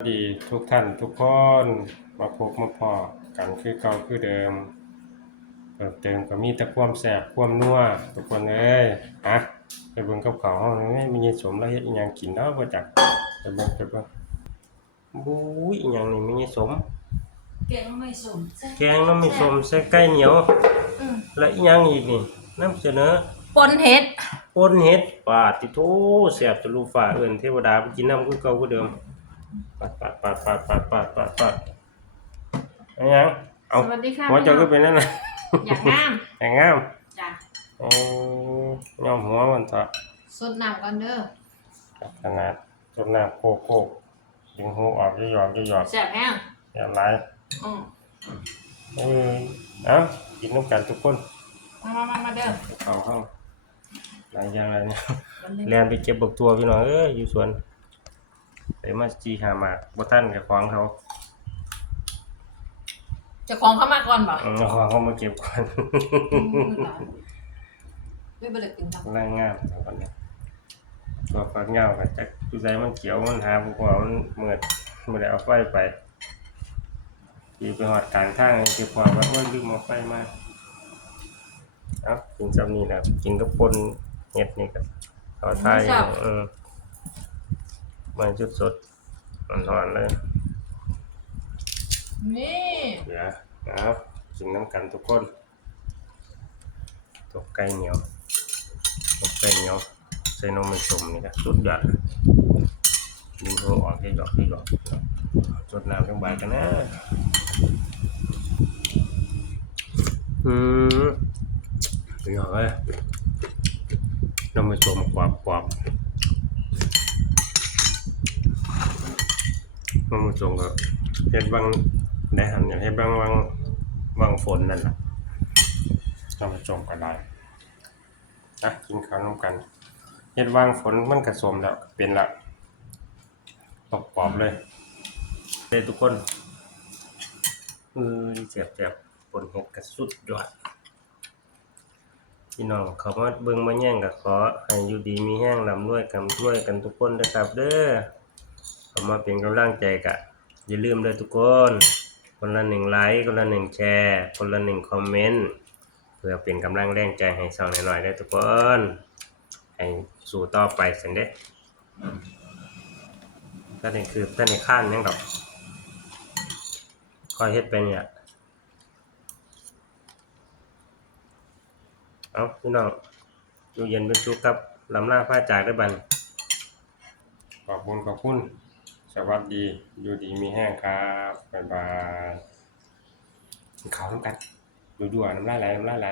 สวัสดีทุกท่านทุกคนมาพบมาพอกันคือเก่าคือเดิมเพิ่มเติมก็มีแต่ความแสบความนัวทุกคนเอ้ยฮะไปเบิ่งกับข้าวเฮาหน่อยแม่มีเงินสมแล้วเฮ็ดอีหยังกินเนาะบ่จักไปเบิ่งไปเบิ่งบู๊ยอีหยังนี่มีเงินสมแกงไม่สมแซ่บแกงน้ำมีสมใส่ไก่เหนียวอืมและอีหยังอีกนี่นำเสนอปนเห็ดป่นเห็ดปาดติโถแซ่บทะลุฟ้าเอิ้นเทวดาไปกินน้ำคือเก่าคือเดิม ปัดปัดปัดปัดปัดปัดปัดปัดอันยังเอาสวัสดีค่ะหัวเจ้าก็เป็นนั่นน่ะอย่างงามแต่างงามจ้ะโอ้ยอมหัวมันเถอะสดน้ำกันเด้อขนาดจนน้ำโคกโคกดึงหูออกจะหยอกจะหยอกแซ่บแห้งอย่าไรอืมเออเอ้ากินน้ำกันทุกคนมามามามาเด้อเข้าห้องหลายอย่างอะไรเนี่ยวันนี้เรียนไปเก็บบักตัวพี่น้องเอ้ยอยู่สวน ไปมาจีหาหมากบ่ทันกับของเขาเจะของเข้ามาก่อนบ่อืมเอาของเขามาเก็บก่อนไม่เป็นไรกินครับแรงงามสองคนเนี่ยตัวฟักเหงาไปจักดูใจมันเขียวมันหาพวกว่ามันเหมือดไม่ได้เอาไฟไปขี่ไปหอดกลางทางเก็บความว่าโอ้ยลืมเอาไฟมาเอ้ากินจำนี่นะกินกับปนเห็ดนี่ก็ขอทายเออ มันจุดสดมันหอนเลยนี่เดี๋ยวเอากินน้ำกันทุกคนตกไก่เหนียวตกไก่เหนียวใส่นมไม่สมนี่ก็สุดยอดดึงหัวออกได้ดอกได้ดอกจดน้ำจังบายกันนะอืมเป็นยังไงนมไม่สมกวาบกวาบ นมไม่สมก็เฮ็ดบางได้หันอย่างเฮ็ดบางวางวางฝนนั่นแหละนมไม่สมก็ได้อะกินข้าวน้ำกันเฮ็ดวางฝนมันกระสมแล้วเป็นละตกปอบเลยเลยทุกคนเออเจ็บเจ็บๆปนเฮ็ดกระสุดยอดพี่น้องเขามาเบิ่งมาแย่งก็ขอให้อยู่ดีมีแห้งลำรวยกำด้วยกันทุกคนนะครับเด้อ เขามาเป็นกำลังใจกะอย่าลืมเด้อทุกคน คนละหนึ่งไลค์คนละหนึ่งแชร์ คนละหนึ่งคอมเมนต์เพื่อเป็นกำลังแรงใจให้ช่องหน่อยๆได้ทุกคนให้สู่ต่อไปสันเด้ถ้านนี่คือถ้านในข้านยังดอกคอยเฮ็ดเป็นเนี่ยเอาพี่น้องอยู่เย็นเป็นสุขกับลำลาผ้าจากได้บันขอบคุณขอบคุณ วัสดีอยู่ดีมีแห้งครับบ๊ายบายกินข้าวน้ำกัดดูดูๆน้ำลายไหลน้ำลายไหล